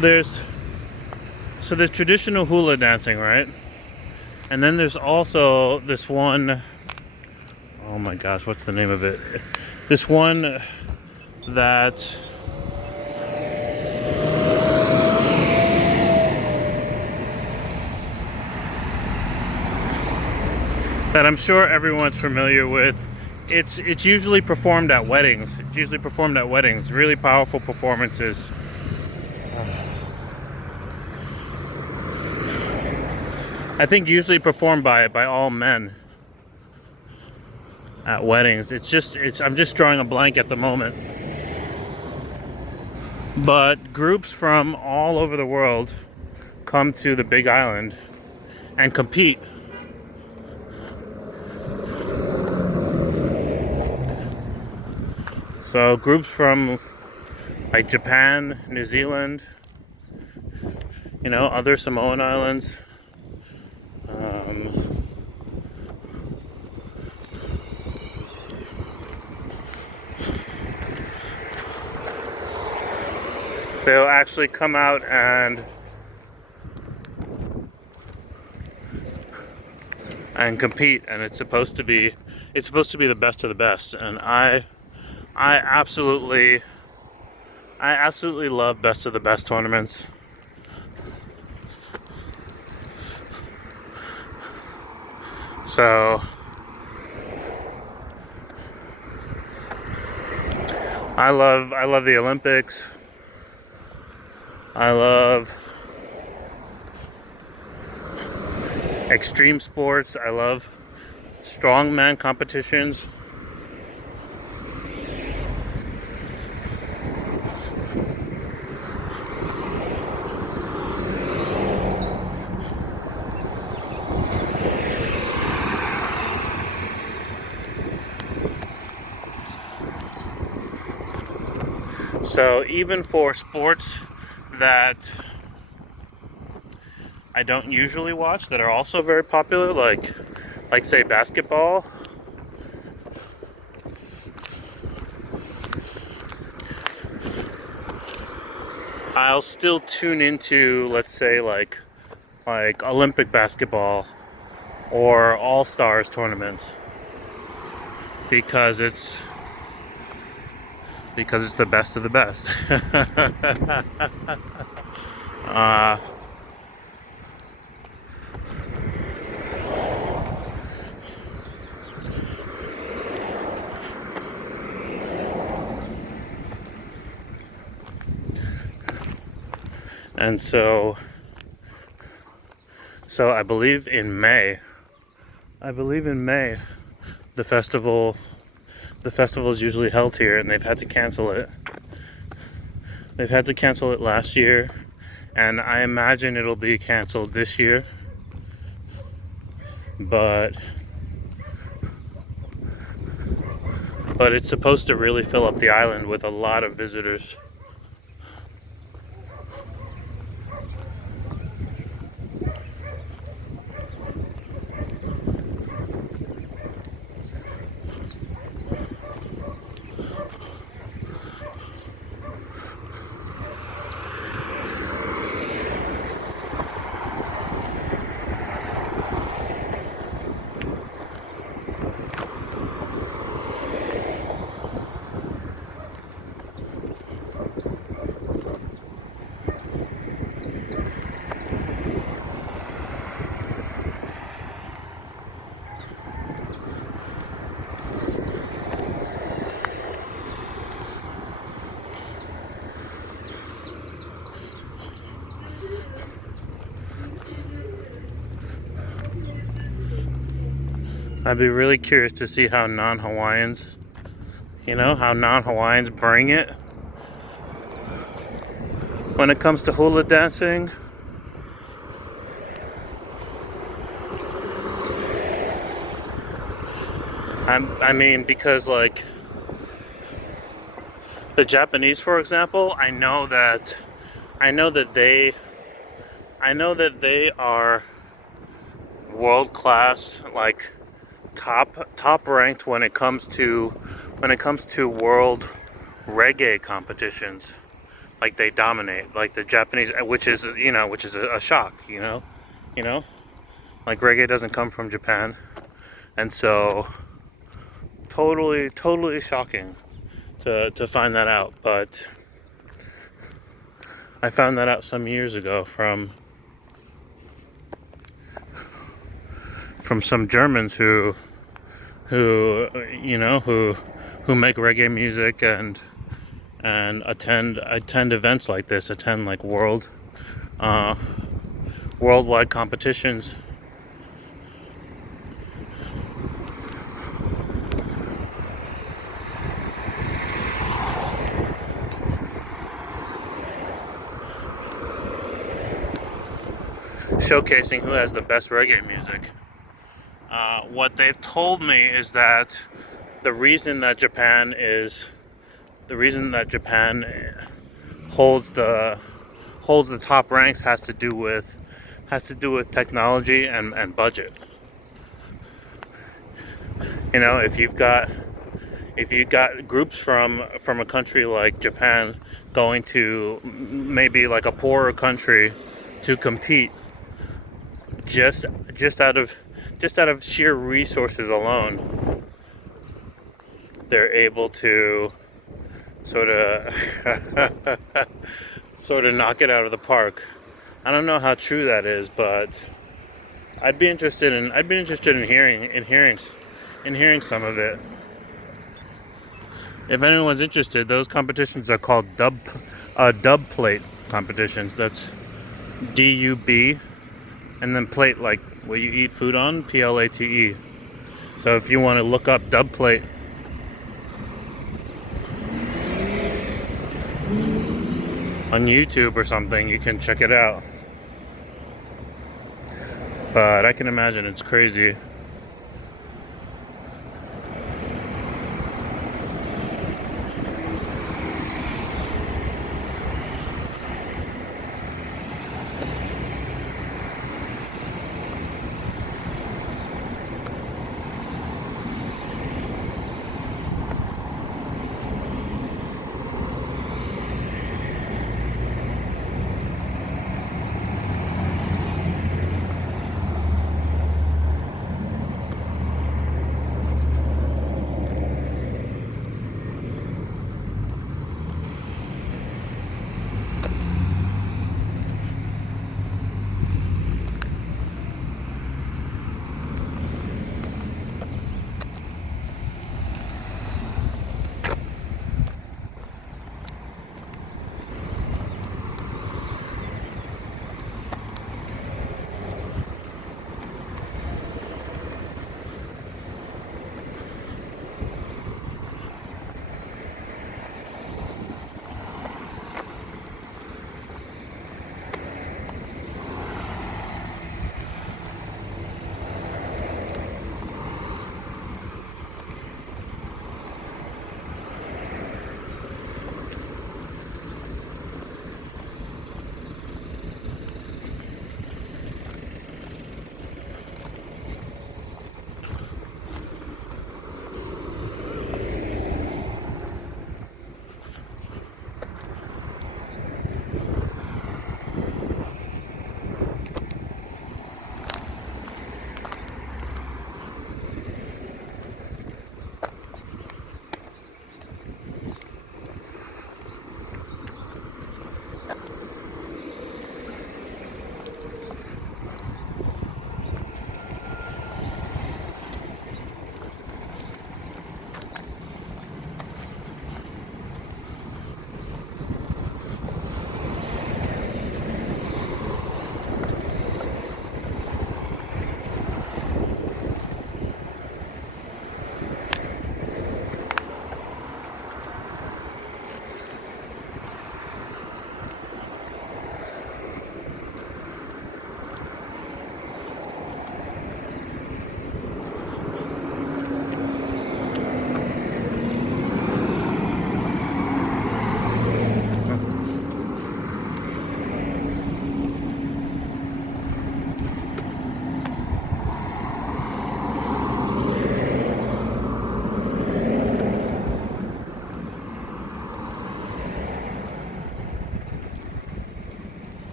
There's traditional hula dancing, right? And then there's also this one, oh my gosh, what's the name of it? This one that I'm sure everyone's familiar with. It's usually performed at weddings. It's usually performed at weddings. Really powerful performances. I think usually performed by all men at weddings. I'm just drawing a blank at the moment. But groups from all over the world come to the Big Island and compete. So groups from like Japan, New Zealand, other Samoan islands, they'll actually come out and compete, and it's supposed to be the best of the best. And I absolutely love best of the best tournaments. So I love the Olympics. I love extreme sports. I love strongman competitions. So even for sports that I don't usually watch, that are also very popular, like say basketball, I'll still tune into, let's say, like Olympic basketball or All-Stars tournaments, because it's the best of the best. And so I believe in May, the festival is usually held here, and they've had to cancel it. They've had to cancel it last year, and I imagine it'll be canceled this year. But it's supposed to really fill up the island with a lot of visitors. I'd be really curious to see how non-Hawaiians bring it when it comes to hula dancing. I mean, because like the Japanese, for example, I know that they are world class, like top ranked when it comes to world reggae competitions. like they dominate, like the Japanese, which is a shock, you know, like reggae doesn't come from Japan, and so totally shocking to find that out. But I found that out some years ago from some Germans who make reggae music and attend events like this, attend like worldwide competitions. Showcasing who has the best reggae music. What they've told me is that the reason that Japan holds the top ranks has to do with technology and budget. You know, if you've got groups from a country like Japan going to maybe like a poorer country to compete, just out of sheer resources alone, they're able to sort of knock it out of the park. I don't know how true that is, but I'd be interested in hearing some of it. If anyone's interested, those competitions are called dub plate competitions. That's DUB, and then plate, like what you eat food on, PLATE. So if you want to look up dub plate on YouTube or something, you can check it out. But I can imagine it's crazy.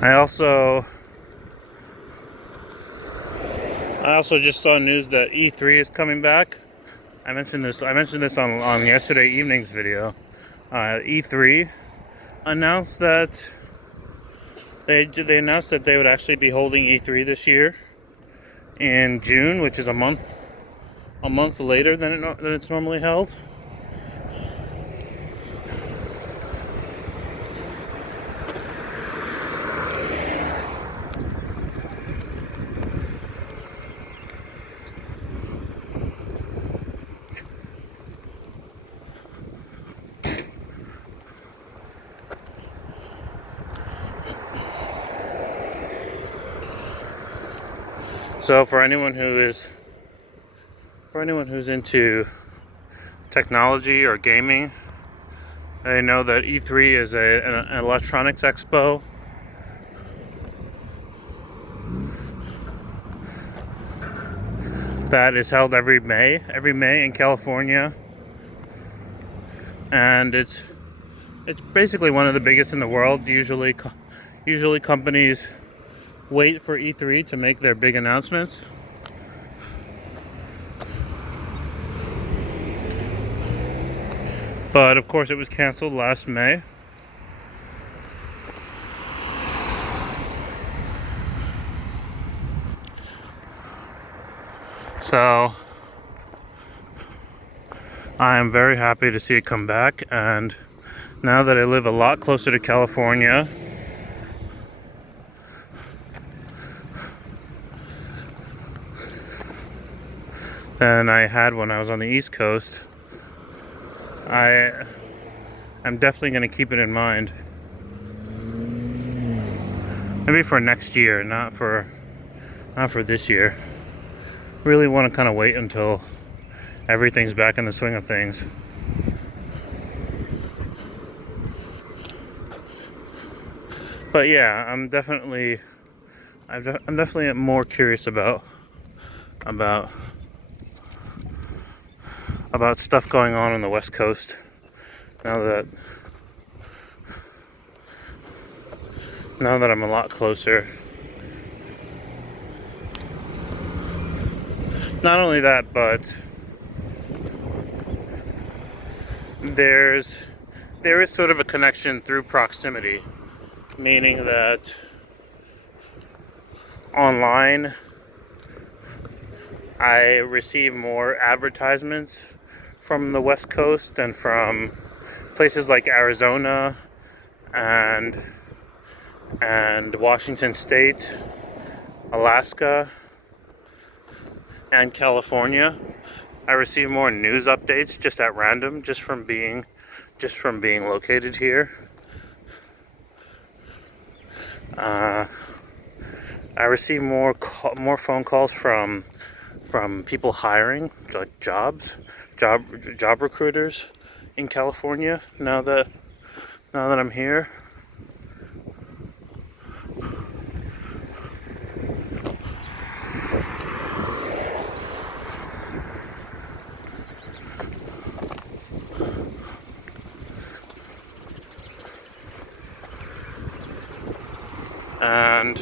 I also just saw news that E3 is coming back. I mentioned this on yesterday evening's video. E3 announced that they announced that they would actually be holding E3 this year in June, which is a month later than it's normally held. So for anyone who's into technology or gaming, they know that E3 is an electronics expo. That is held every May in California, and it's basically one of the biggest in the world. Usually companies wait for E3 to make their big announcements. But of course it was canceled last May. So I am very happy to see it come back, and now that I live a lot closer to California, than I had when I was on the East Coast, I'm definitely going to keep it in mind. Maybe for next year, not for this year. Really want to kind of wait until everything's back in the swing of things. But yeah, I'm definitely more curious about stuff going on the West Coast now that I'm a lot closer. Not only that, but there is sort of a connection through proximity, meaning that online I receive more advertisements from the West Coast and from places like Arizona and Washington State, Alaska, and California. I receive more news updates just at random, just from being located here. I receive more phone calls from people hiring, like job recruiters in California now that I'm here. And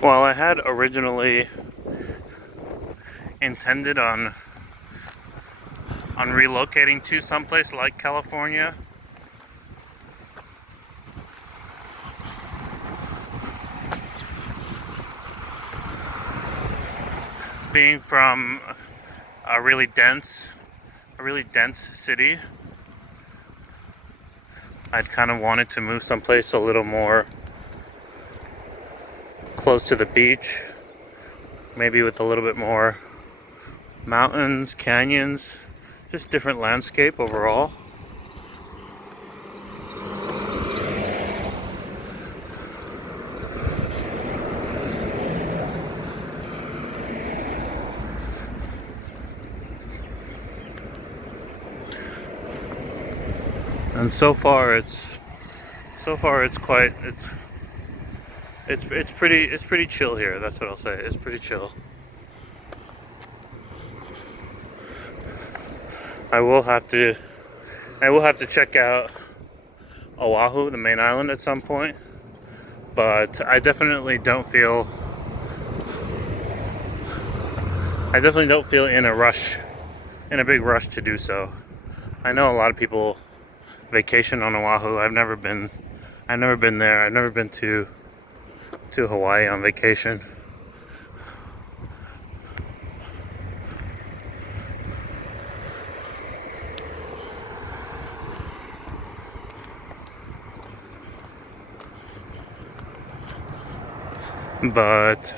while I had originally intended on relocating to someplace like California, being from a really dense city, I'd kind of wanted to move someplace a little more close to the beach, maybe with a little bit more mountains, canyons, just different landscape overall. And so far it's pretty chill here. That's what I'll say. It's pretty chill. I will have to check out Oahu, the main island, at some point. But I definitely don't feel in a big rush to do so. I know a lot of people vacation on Oahu. I've never been there. I've never been to Hawaii on vacation. But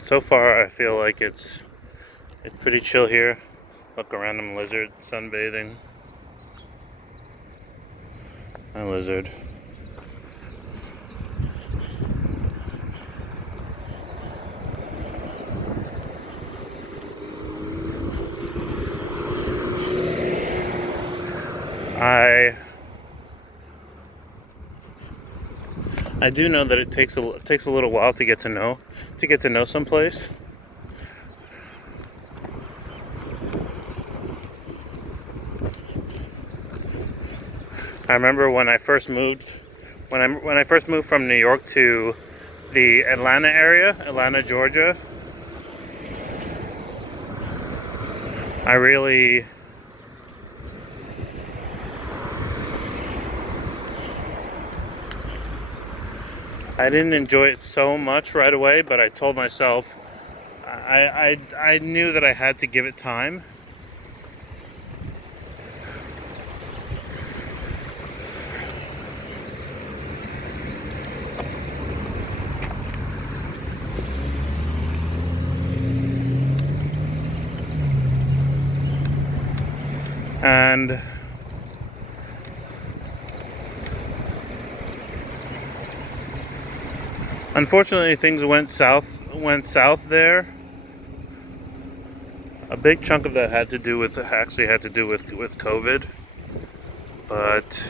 so far I feel like it's pretty chill here. Look, a random lizard sunbathing. A lizard. I do know that it takes a little while to get to know some place. I remember when I first moved from New York to the Atlanta area, Atlanta, Georgia. I didn't enjoy it so much right away, but I told myself I knew that I had to give it time. And unfortunately, things went south there. A big chunk of that had to do with COVID, but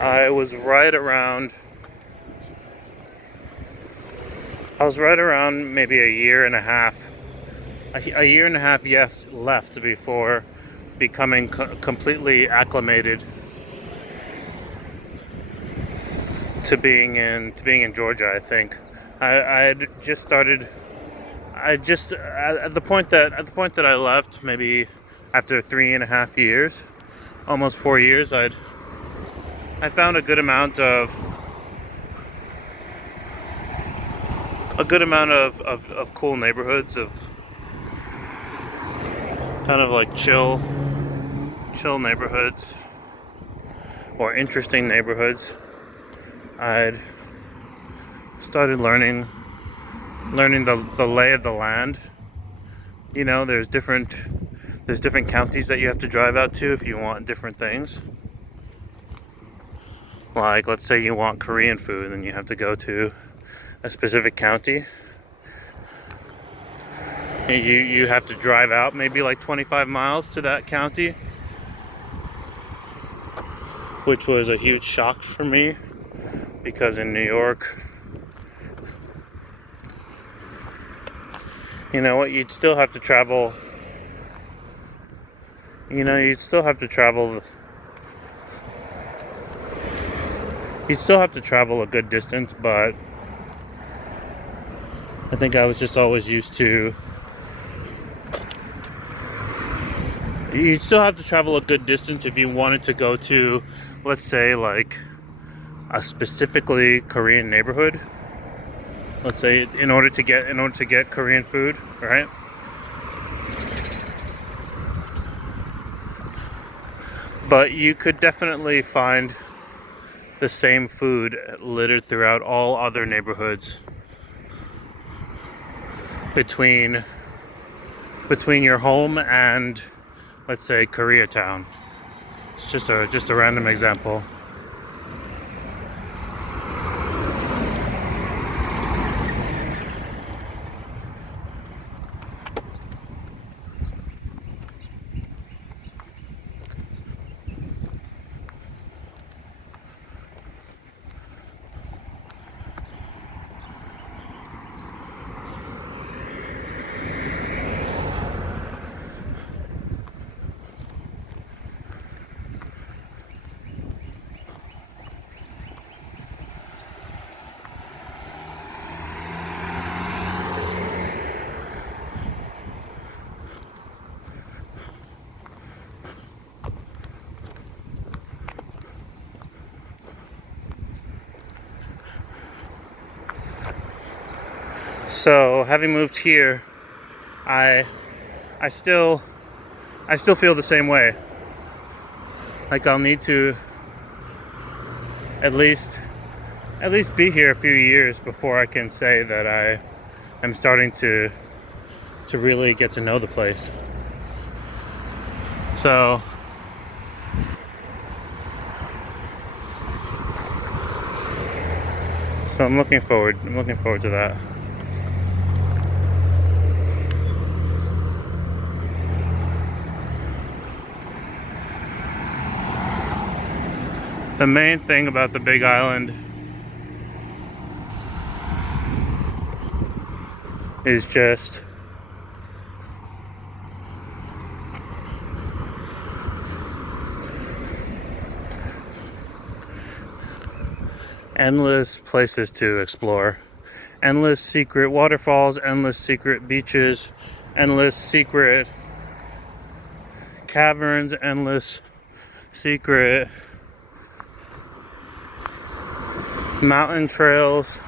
I was right around maybe a year and a half left before becoming completely acclimated to being in Georgia. I think I had just started. At the point that I left, maybe after 3.5 years, almost 4 years, I found a good amount of cool neighborhoods, of kind of like chill neighborhoods, or interesting neighborhoods. I'd started learning the lay of the land. You know, there's different counties that you have to drive out to if you want different things. Like, let's say you want Korean food, then you have to go to a specific county. You have to drive out maybe like 25 miles to that county, which was a huge shock for me, because in New York, you know what, you'd still have to travel a good distance, but I think I was just always used to. You'd still have to travel a good distance if you wanted to go to, let's say, like a specifically Korean neighborhood. Let's say in order to get Korean food, right? But you could definitely find the same food littered throughout all other neighborhoods between your home and, let's say, Koreatown. It's just a random example. So having moved here, I still feel the same way. Like I'll need to at least be here a few years before I can say that I am starting to really get to know the place. So I'm looking forward to that. The main thing about the Big Island is just endless places to explore. Endless secret waterfalls, endless secret beaches, endless secret caverns, endless secret mountain trails.